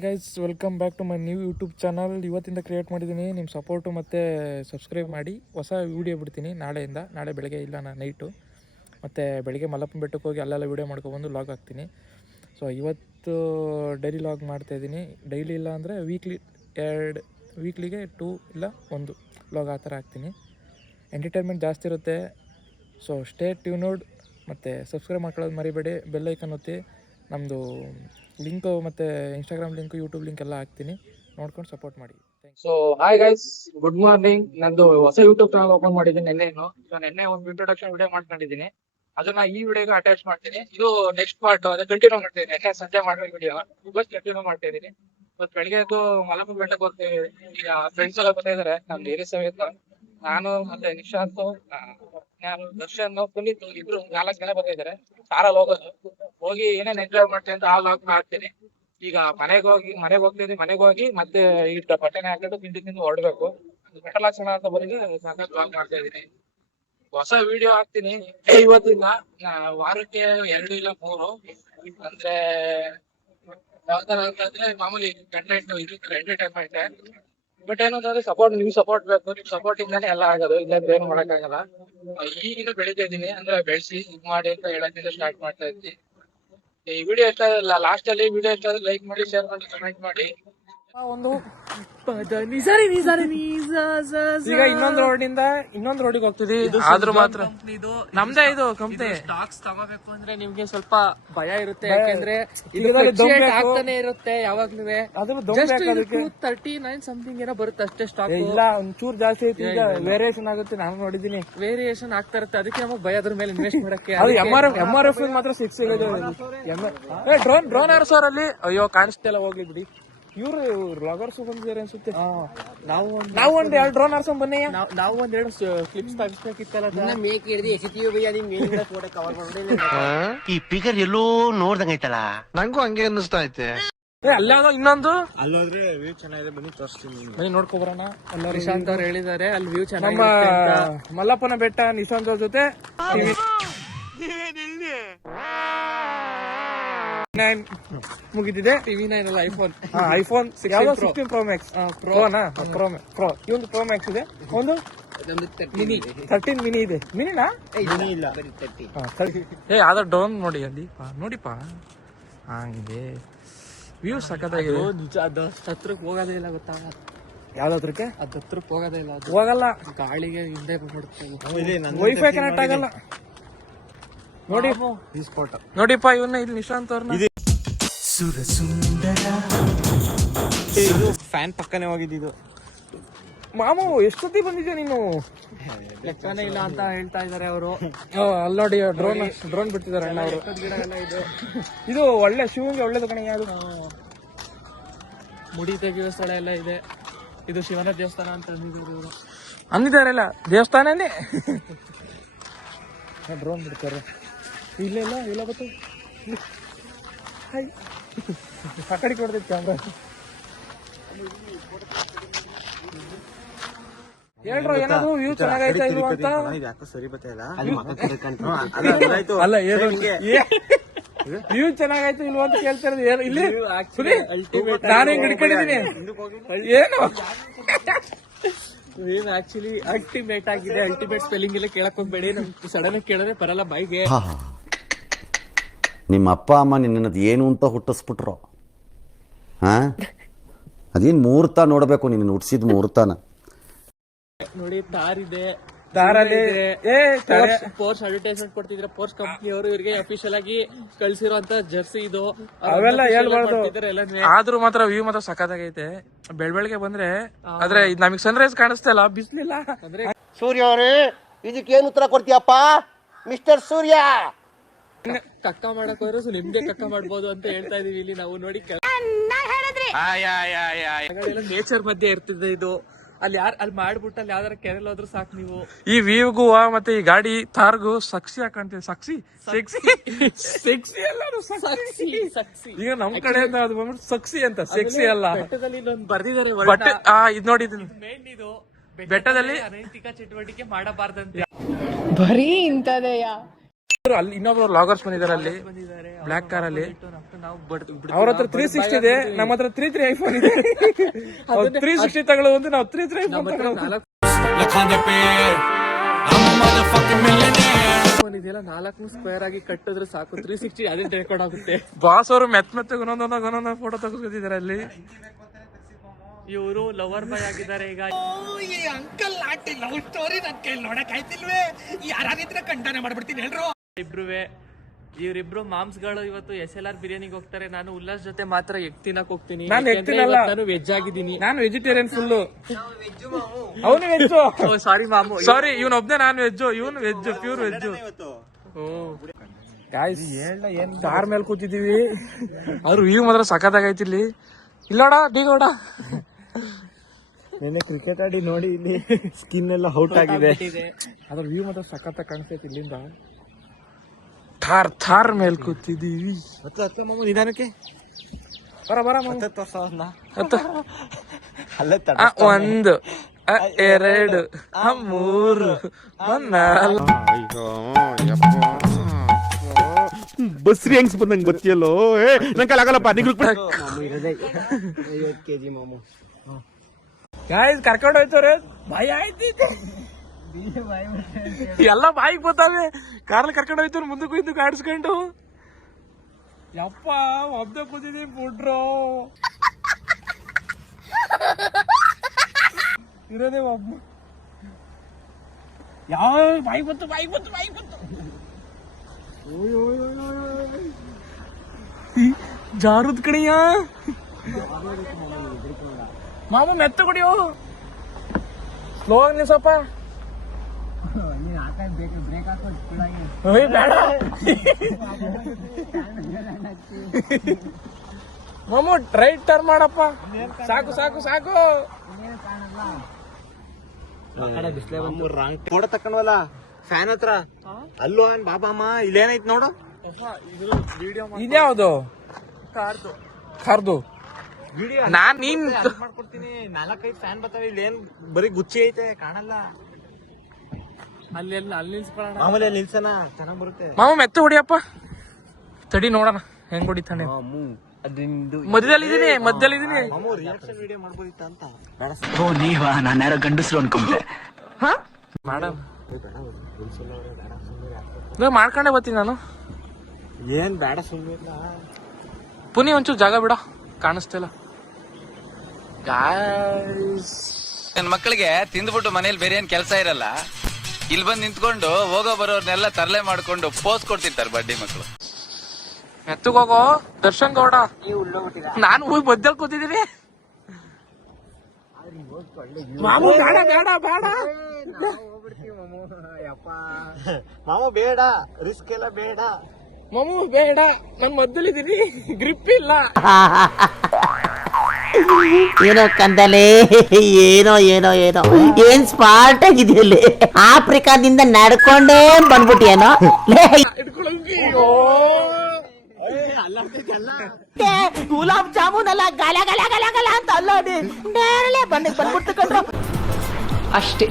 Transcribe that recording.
Hi guys, welcome back to my new YouTube channel. ಇವತ್ತಿಂದ create ಮಾಡಿದ್ದೀನಿ. ನಿಮ್ಮ support ಮತ್ತು ಸಬ್ಸ್ಕ್ರೈಬ್ ಮಾಡಿ. ಹೊಸ ವೀಡಿಯೋ ಬಿಡ್ತೀನಿ ನಾಳೆ ಬೆಳಗ್ಗೆ ಇಲ್ಲ ನೈಟು. ಮತ್ತು ಬೆಳಗ್ಗೆ ಮಲ್ಲಪ್ಪನ ಬೆಟ್ಟಕ್ಕೆ ಹೋಗಿ ಅಲ್ಲೆಲ್ಲ ವೀಡಿಯೋ ಮಾಡ್ಕೊಬಂದು ಲಾಗ್ ಹಾಕ್ತೀನಿ. ಸೊ ಇವತ್ತು ಡೈಲಿ ಲಾಗ್ ಮಾಡ್ತಾಯಿದ್ದೀನಿ. ಡೈಲಿ ಇಲ್ಲ ಅಂದರೆ ವೀಕ್ಲಿಗೆ 2 ಇಲ್ಲ 1 ಲಾಗ್ ಆ ಥರ ಹಾಕ್ತೀನಿ. ಎಂಟರ್ಟೈನ್ಮೆಂಟ್ ಜಾಸ್ತಿ ಇರುತ್ತೆ. ಸೊ ಸ್ಟೇ ಟ್ಯೂನ್ಡ್ ಮತ್ತು ಸಬ್ಸ್ಕ್ರೈಬ್ ಮಾಡ್ಕೊಳ್ಳೋದು ಮರಿಬೇಡಿ. ಬೆಲ್ ಐಕನ್ ಒತ್ತಿ. ನಮ್ಮದು ಲಿಂಕು ಮತ್ತು ಇನ್ಸ್ಟಾಗ್ರಾಮ್ ಲಿಂಕು, ಯೂಟ್ಯೂಬ್ ಲಿಂಕ್ ಎಲ್ಲ ಹಾಕ್ತೀನಿ, ನೋಡ್ಕೊಂಡು ಸಪೋರ್ಟ್ ಮಾಡಿ. So hi guys, good morning. ನಂದು ಹೊಸ ಯೂಟ್ಯೂಬ್ ಚಾನಲ್ ಓಪನ್ ಮಾಡಿದ್ದೀನಿ ನಿನ್ನೆ ಒಂದು ಇಂಟ್ರೊಡಕ್ಷನ್ ವಿಡಿಯೋ ಮಾಡ್ಕೊಂಡಿದ್ದೀನಿ. ಅದನ್ನ ಈ ವಿಡಿಯೋಗೆ ಅಟ್ಯಾಚ್ ಮಾಡ್ತೀನಿ. ಇದು ನೆಕ್ಸ್ಟ್ ಪಾರ್ಟ್, ಅದೇ ಕಂಟಿನ್ಯೂ ಮಾಡ್ತೀನಿ. ನೆನ್ನೆ ಸಂಜೆ ಮಾಡಿರೋ ವಿಡಿಯೋ ಇವತ್ತು ಕಂಟಿನ್ಯೂ ಮಾಡ್ತಾ ಇದ್ದೀನಿ. ಇವತ್ತು ಬೆಳಿಗ್ಗೆ ಎದ್ದು ಮಲಪ್ಪನ ಬೆಟ್ಟಕ್ಕೆ ಹೋಗ್ತೀವಿ. ಈಗ ಫ್ರೆಂಡ್ಸ್ ಎಲ್ಲ ಬರ್ತಾ ನಮ್ ಏರಿಯಾ ಸಮೇತ. ನಾನು ಮತ್ತೆ ನಿಶಾಂತ್, ದರ್ಶನ್, ಪುನೀತ್ ಇಬ್ರು 4 ಜನ ಬರ್ತಾ ಕಾರಲ್ಲಿ ಹೋಗಿ ಏನೇನ್ ಎಂಜಾಯ್ ಮಾಡ್ತೀನಿ ಅಂತ ಆ ಲಾಗ್ ಹಾಕ್ತೀನಿ. ಈಗ ಮನೆಗೆ ಹೋಗಿ ಮತ್ತೆ ಈ ಬಟ್ಟೆನೆ ಹಾಕೊಂಡು ತಿಂದು ಹೊರಡ್ಬೇಕು. ಮೆಟಲಾಕ್ಷಣ ಅಂತ ಬರೀ ಸಾಕಷ್ಟು ಲಾಗ್ ಮಾಡ್ತಾ ಇದೀನಿ. ಹೊಸ ವಿಡಿಯೋ ಹಾಕ್ತೀನಿ ಇವತ್ತಿಂದ. ವಾರಕ್ಕೆ 2 ಇಲ್ಲ 3. ಅಂದ್ರೆ ಯಾವ್ತರ ಅಂತಂದ್ರೆ ಮಾಮೂಲಿ ಕಂಟೆಂಟ್ ಇರುತ್ತೆ, ಎಂಟರ್ಟೈನ್ಮೆಂಟ್. ಬಟ್ ಏನಂತಂದ್ರೆ ನಿಮ್ ಸಪೋರ್ಟ್ ಬೇಕು. ನಿಮ್ ಸಪೋರ್ಟ್ ಇಂದಾನೆ ಎಲ್ಲ ಆಗೋದು, ಇಲ್ಲಾಂದ್ರೆ ಏನು ಮಾಡಕ್ಕಾಗಲ್ಲ. ಈಗಿನ ಬೆಳಿತಾ ಇದೀನಿ, ಅಂದ್ರೆ ಬೆಳೆಸಿ ಇದ್ ಮಾಡಿ ಅಂತ ಹೇಳೋದ್ರಿಂದ ಸ್ಟಾರ್ಟ್ ಮಾಡ್ತಾ ಇದ್ದೀನಿ. ಈ ವಿಡಿಯೋ ಇಷ್ಟ ಇಲ್ಲ, ಲಾಸ್ಟ್ ಅಲ್ಲಿ ವಿಡಿಯೋ ಇಷ್ಟ ಲೈಕ್ ಮಾಡಿ, ಶೇರ್ ಮಾಡಿ, ಕಮೆಂಟ್ ಮಾಡಿ. ಈಗ ಇನ್ನೊಂದು ರೋಡಿಗೆ ಹೋಗ್ತಿದ್ವಿ. ಆದ್ರೂ ಮಾತ್ರ ನಮ್ದೇ ಇದು ಕಂಪ್ನಿ. ಸ್ಟಾಕ್ಸ್ ತಗೋಬೇಕು ಅಂದ್ರೆ ನಿಮ್ಗೆ ಸ್ವಲ್ಪ ಭಯ ಇರುತ್ತೆ, ಯಾಕೆಂದ್ರೆ ಆಗ್ತಾನೆ ಇರುತ್ತೆ ಯಾವಾಗ್ಲೂ. 39 ಸಮಥಿಂಗ್ ಏನೋ ಬರುತ್ತೆ ಅಷ್ಟೇ ಸ್ಟಾಕ್. ಇಲ್ಲ, ಒಂಚೂರು ಜಾಸ್ತಿ ಐತಿ. ಈಗ ವೇರಿಯೇಷನ್ ಆಗುತ್ತೆ, ನಾನು ನೋಡಿದೀನಿ. ವೇರಿಯೇಷನ್ ಆಗ್ತಾ ಇರುತ್ತೆ, ಅದಕ್ಕೆ ನಮಗೆ ಭಯ ಅದ್ರ ಮೇಲೆ ಇನ್ವೆಸ್ಟ್ ಮಾಡಕ್ಕೆ. MRF ಮಾತ್ರ 6 ಸಿಗೋದು. ಡ್ರೋನ್ ಹಾರಿಸೋರಲ್ಲಿ ಅಯ್ಯೋ ಕಾಣಿಸ್ತಿಲ್ಲ, ಹೋಗ್ಲಿ ಬಿಡಿ. ಇವ್ರು ವ್ಲಾಗರ್ಸ್ ಬಂದಿದ್ದಾರೆ ಅನ್ಸುತ್ತೆ. ನಾವು ಒಂದ್ 2 ಡ್ರೋನ್ ಹಾರ್ಸ್ಕೊಂಡ್ ಬನ್ನಿ. ನಾವು 1-2 ಕ್ಲಿಪ್ಸ್ ತೆಗಿಸ್ಬೇಕಿತ್ತಲ್ಲ. ಈ ಪಿಗರ್ ಎಲ್ಲೋ ನೋಡ್ದಂಗೈತಲ್ಲ, ನಂಗೂ ಹಂಗೆ ಅನ್ನಿಸ್ತಾ ಐತೆ. ಅಲ್ಲೇ ಇನ್ನೊಂದು ಅಲ್ಲೋದ್ರೆ ವ್ಯೂ ಚೆನ್ನಾಗಿದೆ, ಬನ್ನಿ ತೋರಿಸ್ತೀನಿ, ಬನ್ನಿ ನೋಡ್ಕೊಬರೋಣ. ನಿಶಾಂತ್ ಅವ್ರು ಹೇಳಿದ್ದಾರೆ ಅಲ್ಲಿ ವ್ಯೂ ಚೆನ್ನಾಗಿ. ನಮ್ಮ ಮಲ್ಲಪ್ಪನ ಬೆಟ್ಟ ನಿಶಾಂತ್ ಅವ್ರ ಜೊತೆ ಮುಗಿದಿದೆ. TV9 ಅಲ್ಲ, ಐಫೋನ್ 16 Pro Max. Pro. ಇವಂದು Pro Max ಇದೆ. ಒಂದು 13 ಮಿನಿ ಇದೆ. ಮಿನಿನಾ ಇಲ್ಲ ಯಾವ್ದೋ ಡ್ರೋನ್ ನೋಡಿ ಅಲ್ಲಿ, ನೋಡಿಪ್ಪ ಹಂಗಿದೆ. ವ್ಯೂ ಸಖತ್ತಾಗಿದೆ. ನಿಜ, ಅದು ಹತ್ರಕ್ಕೆ ಹೋಗೋದೇ ಇಲ್ಲ, ಗೊತ್ತಾ? ಯಾವ್ದತ್ರಕ್ಕೆ? ಅದ್ ಹತ್ರಕ್ಕೆ ಹೋಗೋದೇ ಇಲ್ಲ, ಹೋಗಲ್ಲ. ಗಾಳಿಗೆ ಹಿಂದೆ ಬಿಡ್ತೇವೆ. ವೈಫೈ ಕನೆಕ್ಟ್ ಆಗಲ್ಲ. ನೋಡಿಪ್ಪ ಇವನ್ನ ಇಲ್ಲಿ ನಿಶಾಂತ್ ಅವ್ರನ್ನ. ಫ್ಯಾನ್ ಪಕ್ಕನೆ ಹೋಗಿದ್ದು. ಮಾಮು ಎಷ್ಟೊತ್ತಿ ಬಂದಿದ್ಯಾ ನೀನು? ಲೆಕ್ಕನೇ ಇಲ್ಲ ಅಂತ ಹೇಳ್ತಾ ಇದಾರೆ ಅವರು. ಅಲ್ಲಿ ನೋಡಿ ಡ್ರೋನ್ ಬಿಡ್ತಿದಾರೆ ಅಣ್ಣ ಅವರು. ಇದು ಒಳ್ಳೆ ಶಿವಂಗೆ ಒಳ್ಳೇದು ಕಣೆ. ಯಾವುದು ಮುಡಿ ತೆಗೆಯುವ ಸ್ಥಳ ಎಲ್ಲ ಇದೆ. ಇದು ಶಿವನ ದೇವಸ್ಥಾನ ಅಂತ ಅಂದಿದ್ದಾರಲ್ಲ, ದೇವಸ್ಥಾನನೇ. ಡ್ರೋನ್ ಬಿಡ್ತಾರೆ. ಇಲ್ಲ ಬತ್ತು ಆ ಕಡೆ ಕೊಡ್ತೈತಿ ಕ್ಯಾಮ್ರಾ. ಹೇಳ್ರು ಏನಾದ್ರು ವ್ಯೂ ಚೆನ್ನಾಗೈತಾ ಇಲ್ವ ಅಂತ. ಸರಿ ಬತ್ತಿಲ್ಲ ಅಲ್ಲ, ವ್ಯೂ ಚೆನ್ನಾಗೈತೆ ಇಲ್ವ ಅಂತ ಕೇಳ್ತಿರೋದು. ಇಲ್ಲಿ ನಾನು ಹಿಂಗ್ ಹಿಡ್ಕೊಂಡಿದೀನಿ. ಏನು ಆಕ್ಚುಲಿ ಅಲ್ಟಿಮೇಟ್ ಆಗಿದೆ. ಅಲ್ಟಿಮೇಟ್ ಸ್ಪೆಲ್ಲಿಂಗ್ ಎಲ್ಲ ಕೇಳಕ್ ಹೋಗ್ಬೇಡಿ, ನಮ್ ಸಡನ್ ಕೇಳಿದ್ರೆ ಬರಲ್ಲ ಬಾಯಿಗೆ. ನಿಮ್ಮ ಅಪ್ಪ ಅಮ್ಮ ನಿನ್ನದು ಏನು ಅಂತ ಹುಟ್ಟಿಸ್ಬಿಟ್ರು. ಅದೇನು ಮುಹೂರ್ತ ನೋಡಬೇಕು, ನಿನ್ನ ಹುಟ್ಟಿಸಿದ ಮುಹೂರ್ತನ ನೋಡಿ. ದಾರಲ್ಲಿ ಪೋರ್ಸ್ ಅಡ್ವರ್ಟೈಸ್ಮೆಂಟ್ ಕೊಡ್ತಿದ್ರೆ ಪೋರ್ಸ್ ಕಂಪ್ನಿ ಅವರು ಇವ್ರಿಗೆ ಅಫಿಷಿಯಲ್ ಆಗಿ ಕಳ್ಸಿರುವಂತ ಜರ್ಸಿ ಇದು. ಅವೆಲ್ಲ ಹೇಳ್ಬಾರ್ದು. ಆದ್ರೂ ಮಾತ್ರ ವ್ಯೂ ಮಾತ್ರ ಸಖತ್ತಾಗೈತೆ. ಬೆಳಗ್ಗೆ ಬಂದ್ರೆ ಆದ್ರೆ ನಮಗ್ ಸನ್ರೈಸ್ ಕಾಣಿಸ್ತಾ ಇಲ್ಲ, ಬಿಸ್ಲಿಲ್ಲ. ಸೂರ್ಯ ಅವರೇ, ಇದಕ್ಕೇನು ಉತ್ತರ ಕೊಡ್ತೀಯಪ್ಪ ಮಿಸ್ಟರ್ ಸೂರ್ಯ? ಕಕ್ಕ ಮಾಡಕ್ ಹೋದ್ರೆ ನಿಮ್ಗೆ ಕಕ್ಕ ಮಾಡ್ಬೋದು ಅಂತ ಹೇಳ್ತಾ ಇದೀವಿ ಇಲ್ಲಿ ನಾವು. ನೋಡಿ, ನೇಚರ್ ಮಧ್ಯೆ ಇರ್ತಿದ್ದೆ ಇದು. ಅಲ್ಲಿ ಮಾಡ್ಬಿಟ್ಟು ಅಲ್ಲಿ ಯಾವ್ದಾರ ಕೆರೆಲ್ ಹೋದ್ರು ಸಾಕು ನೀವು. ಈ ವ್ಯೂಗೂ ಮತ್ತೆ ಈ ಗಾಡಿ ತಾರ್ಗು ಸಕ್ಸಿ ಹಾಕಂತೀವಿ. ಸಕ್ಸಿ ಎಲ್ಲರೂ ಸಕ್ಸಿ. ಈಗ ನಮ್ ಕಡೆಯಿಂದ ಅದು ಬಂದ್ಬಿಟ್ಟು ಸಕ್ಸಿ ಅಂತ, ಸೆಕ್ಸಿ ಅಲ್ಲ. ಬೆಟ್ಟದಲ್ಲಿ ಇನ್ನೊಂದು ಬರ್ದಿದ್ದಾರೆ, ಇದು ನೋಡಿ, ಮೇನ್ ಇದು ಬೆಟ್ಟದಲ್ಲಿ ಅನೈತಿಕ ಚಟುವಟಿಕೆ ಮಾಡಬಾರ್ದಂತೆ. ಬರೀ ಇಂತದೆಯಾ? ಬಿಟ್ರು ಅಲ್ಲಿ ಇನ್ನೊಬ್ರು ಲಾಗರ್ಸ್ ಬಂದಿದ್ದಾರೆ ಅಲ್ಲಿ ಬ್ಲಾಕ್ ಕಾರ್ ಅಲ್ಲಿ. ನಾವು ಅವ್ರ ಹತ್ರ 360 ಇದೆ, ನಮ್ಮ ಹತ್ರ 33 ಐಫೋನ್ ಇದೆ. 360 ತಗೊಳ್ಳೋ ಒಂದು ನಾವು 33 ಐಫೋನ್ ಇದೆಲ್ಲ 4 ಸ್ಕ್ವೇರ್ ಆಗಿ ಕಟ್ಟಿದ್ರೆ ಸಾಕು, 360 ಅದೇ ರೆಕಾರ್ಡ್ ಆಗುತ್ತೆ. ಬಾಸ್ ಅವರು ಮೆತ್ತ ಒಂದೊಂದು ಫೋಟೋ ತೆಗೆಸ್ಕೊತಿದ್ದಾರೆ ಅಲ್ಲಿ. ಇವರು ಲವರ್ ಬಾಯ್ ಆಗಿದ್ದಾರೆ ಈಗ. ಇವರಿಬ್ರು ಮಾಮ್ಸ್ಗಳು ಇವತ್ತು SLR ಬಿರಿಯಾನಿಗೆ ಹೋಗ್ತಾರೆ. ನಾನು ಉಲ್ಲಾಸ್ ಜೊತೆ ಮಾತ್ರ ಎಗ್ ತಿನ್ನಕ್ ಹೋಗ್ತೀನಿ. ನಾನು ಎಗ್ ತಿನ್ನಲ್ಲ. ನಾನು ವೆಜ್ ಆಗಿದ್ದೀನಿ. ನಾನು ವೆಜಿಟೇರಿಯನ್ ಫುಲ್. ಅವನು ವೆಜ್. ಸಾರಿ ಮಾಮು, ಸಾರಿ ಇವನ್ ಒಬ್ನೇ ನಾನ್ ವೆಜ್, ಇವನು veg, pure veg. Guys car ಮೇಲೆ ಕೂತಿದೀವಿ. ಅವ್ರು ವ್ಯೂ ಮಾತ್ರ ಸಖತ್ತಾಗೈತಿ ಇಲ್ಲಿ. ಇಲ್ಲೋಡ ಡಿಗೋಡ ನೆನ್ನೆ ಕ್ರಿಕೆಟ್ ಆಡಿ ನೋಡಿ ಇಲ್ಲಿ ಸ್ಕಿನ್ ಎಲ್ಲ ಔಟ್ ಆಗಿದೆ. ಅದ್ರ ವ್ಯೂ ಮಾತ್ರ ಸಖತ್ತಾಗಿ ಕಾಣಿಸ್ತೈತಿ ಇಲ್ಲಿಂದ. ಥಾರ್ ಮೇಲೆ ಕೂತಿದೀವಿ. ನಿಧಾನಕ್ಕೆ ಬರ ಅಲ್ಲೇ ಒಂದು 2 3 ಬಸ್ರಿ ಹೆಂಗ್ಸ್ ಬಂದಂಗ್ ಬತ್ತಿಯಲ್ಲೋ. ನಂಗೆ ಆಗಲ್ಲಪ್ಪ ನಿಗ್ಲು. 50 kg ಮಾಮು. ಗಾಯ್ಸ್ ಕರ್ಕೊಂಡು ಹೋಯ್ತವ್ರೆ. ಭಯ ಆಯ್ತಿದೆ, ಎಲ್ಲ ಬಾಯಿಗೆ ಬರ್ತಾವೆ. ಕಾರ್ಲಿ ಕರ್ಕೊಂಡು ಹೋಯ್ತವ್ರು ಮುಂದಕ್ಕೆ ಹೋಯ್ತು ಕಾಡಿಸ್ಕೊಂಡು. ಯಪ್ಪ ಒಬ್ದ ಕೂತಿದೀವಿ ಬಿಡ್ರು. ಇರೋದೇ ಒಬ್ಬ. ಯಾವ ಬಾಯಿ ಬಂತು. ಜಾರುದ್ ಕಣಿಯ ಮಾಮ ಮೆತ್ತ ಕುಡಿಯೋ. ಸ್ಲೋ ಆಗಿ ನಿಲ್ಸಪ್ಪ. ಬೇಡ ಮಾಮು ರೈಟ್ ಟರ್ನ್ ಮಾಡಪ್ಪ. ಸಾಕು ಫೋಟೋ ತಕೊಂಡ್ವಲ್ಲ ಫ್ಯಾನ್ ಹತ್ರ. ಅಲ್ಲೋ ಬಾಬಮ್ಮ ಇಲ್ಲೇನೈತ್ ನೋಡು. ಇದ್ಯಾವುದು ಕಾರ್ದು? ನಾನ್ ನೀನ್ ಮಾಡ್ಕೊಡ್ತೀನಿ. 4-5 ಫ್ಯಾನ್ ಬರ್ತಾವೆ. ಇಲ್ಲೇನ್ ಬರೀ ಗುಚ್ಚಿ ಐತೆ, ಕಾಣಲ್ಲ. ಅಲ್ಲಿ ನಿಲ್ಸ್ಕೊಳ್ಳೋಣ. ಆಮೇಲೆ ನಿಲ್ಸನ ಚೆನ್ನಾಗ್ ಬರುತ್ತೆ. ಮಾಮ ಮೆತ್ತ ಹೊಡಿಯಪ್ಪ. ತಡಿ ನೋಡೋಣ ಹೆಂಗ್ ಹೊಡಿತಾನೆ. ಮಧ್ಯದಲ್ಲಿದ್ದೀನಿ. ಮಾಮು ರಿಯಾಕ್ಷನ್ ವಿಡಿಯೋ ಮಾಡ್ಬೋದಿತ್ತ ಅಂತ. ನಾನು ಯಾರೋ ಗಂಡಸ್ರು ಅನ್ಕೊಂಡೆ. ಮಾಡ್ಕೊಂಡೆ ಬರ್ತೀನಿ ನಾನು. ಏನ್ ಬೇಡ ಸುಮ್ಮನೆ. ಪುನಿ ಒಂಚೂರು ಜಾಗ ಬಿಡ, ಕಾಣಿಸ್ತಿಲ್ಲ. ನನ್ನ ಮಕ್ಕಳಿಗೆ ತಿಂದ್ಬಿಟ್ಟು ಮನೇಲಿ ಬೇರೆ ಏನ್ ಕೆಲಸ ಇರಲ್ಲ, ಇಲ್ಲಿ ಬಂದು ನಿಂತ್ಕೊಂಡು ಹೋಗೋ ಬರೋರ್ನೆಲ್ಲ ತರಲೆ ಮಾಡ್ಕೊಂಡು ಪೋಸ್ ಕೊಡ್ತಿರ್ತಾರೆ ಬಡ್ಡಿ ಮಕ್ಕಳು. ಮೆತ್ತಗೋಗೋ ದರ್ಶನ್ ಗೌಡ. ನಾನು ಹೋಗಿ ಮಧ್ಯದಲ್ಲಿ ಕೂತಿದ್ದೀನಿ. ಮಾಮು ಬೇಡ ಮಾಮ ಬೇಡ, ರಿಸ್ಕ್ ಎಲ್ಲ ಬೇಡ. ಮಾಮು ಬೇಡ, ನಾನು ಮಧ್ಯದಲ್ಲಿದ್ದೀನಿ, ಗ್ರಿಪ್ ಇಲ್ಲ. ಏನೋ ಕಂದಲೆ, ಏನೋ ಏನ್ ಸ್ಮಾರ್ಟ್ ಆಗಿದೆಯಲ್ಲಿ. ಆಫ್ರಿಕಾದಿಂದ ನಡ್ಕೊಂಡೇ ಬಂದ್ಬಿಟ್ಟಿಯೇನೋ. ಗುಲಾಬ್ ಜಾಮೂನ್ ಅಲ್ಲ, ಗಲ ಗಲ ಗಲ ಗಲ ಅಂತ ಅಲ್ಲೋಡಿ ನೇರಳೆ ಬಂದ್ಬಿಡ್ತು ಕಂಡ್ರು ಅಷ್ಟೇ.